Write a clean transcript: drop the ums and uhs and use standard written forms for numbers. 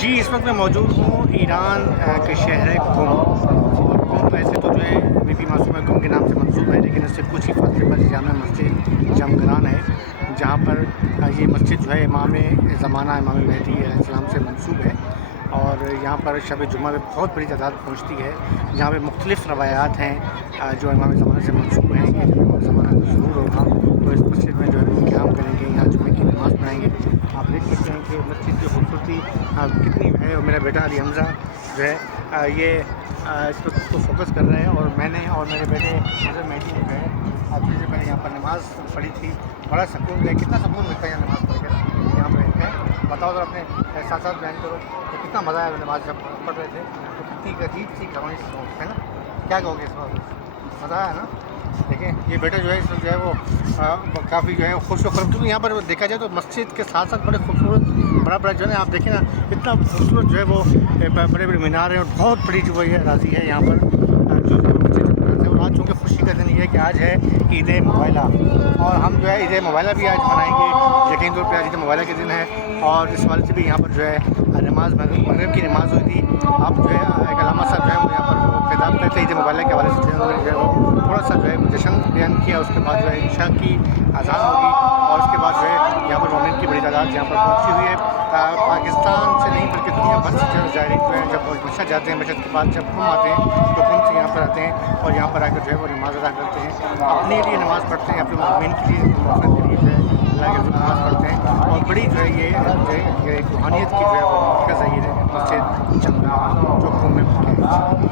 جی اس وقت میں موجود ہوں ایران کے شہر قم، اور قم ویسے تو جو ہے بی بی معصومہ قم کے نام سے منسوب ہے، لیکن اس سے کچھ ہی فاصلے پر جامع مسجد جمگران ہے، جہاں پر یہ مسجد جو ہے امام زمانہ امام مہدی علیہ السلام سے منسوب ہے، اور یہاں پر شب جمعہ میں بہت بڑی تعداد پہنچتی ہے۔ یہاں پہ مختلف روایات ہیں جو امام زمانہ سے منسوب ہیں کہ جب امام زمانہ کا ظہور ہوگا تو اس مسجد میں جو ہے وہ قیام کریں گے، یہاں جمعے کی نماز پڑھائیں گے۔ آپ دیکھ سکتے ہیں کہ مسجد کی خوبصورتی کتنی ہے، اور میرا بیٹا علی حمزہ جو ہے یہ اس وقت کو فوکس کر رہا ہے، اور میں نے اور میرے بیٹے حضرت مہدی نے جو ہے تھوڑی دیر پہلے یہاں پر نماز پڑھی تھی۔ بڑا سکون ہے، کتنا سکون ملتا ہے یہاں نماز پڑھ کر، یہاں پہ رہتے ہیں۔ بتاؤ ذرا اپنے احساسات بیان کرو کہ کتنا مزہ آیا نماز جب پڑھ رہے تھے، تو کتنی عجیب سی روانی ہے نا، کیا کہو گے اس وقت؟ مزہ آیا نا؟ دیکھیں یہ بیٹا جو ہے اس وقت جو ہے وہ کافی جو ہے خوش و خرم، کیونکہ یہاں پر دیکھا جائے تو مسجد کے ساتھ ساتھ بڑے خوبصورت بڑا بڑا جو ہے نا، آپ دیکھیں نا اتنا خوبصورت جو ہے وہ بڑے بڑے مینار ہیں، اور بہت بڑی جو ہے راضی ہے یہاں پر جو مسجد ہے۔ اور آج چونکہ خوشی کا دن یہ ہے کہ آج ہے عید موبائلہ، اور ہم جو ہے عید موبائلہ بھی آج منائیں گے، یقین طور پہ آج عید موبائلہ کے دن ہے، اور اس حوالے سے بھی یہاں پر جو ہے نماز مغرب کی نماز ہوئی تھی۔ آپ جو ہے ایک علامہ صاحب جو ہے وہ یہاں پر خطاب کرتے عید موبائلہ کے حوالے سے جو ہے وہ تھوڑا سا جو ہے جشن بیان کیا، اس کے بعد جو ہے عشاء کی اذان ہوگی، اور اس کے بعد جو ہے یہاں پر مومنین کی بڑی تعداد یہاں پر پہنچی ہوئی ہے۔ پاکستان سے نہیں بلکہ دنیا بھر سے جو زائرین جو ہے جب مشہد جاتے ہیں، مشہد کے بعد جب قم آتے ہیں تو قم سے یہاں پر آتے ہیں، اور یہاں پر آ کر جو ہے وہ نماز ادا کرتے ہیں، اپنے لیے نماز پڑھتے ہیں، اپنے مومنین کے لیے مغفرت کے لیے جو ہے اللہ کے حضور نماز پڑھتے ہیں، اور بڑی جو ہے یہ روحانیت کی جو ہے وہ مرکز ہے یہ مسجد جمگران جو قم میں واقع ہے۔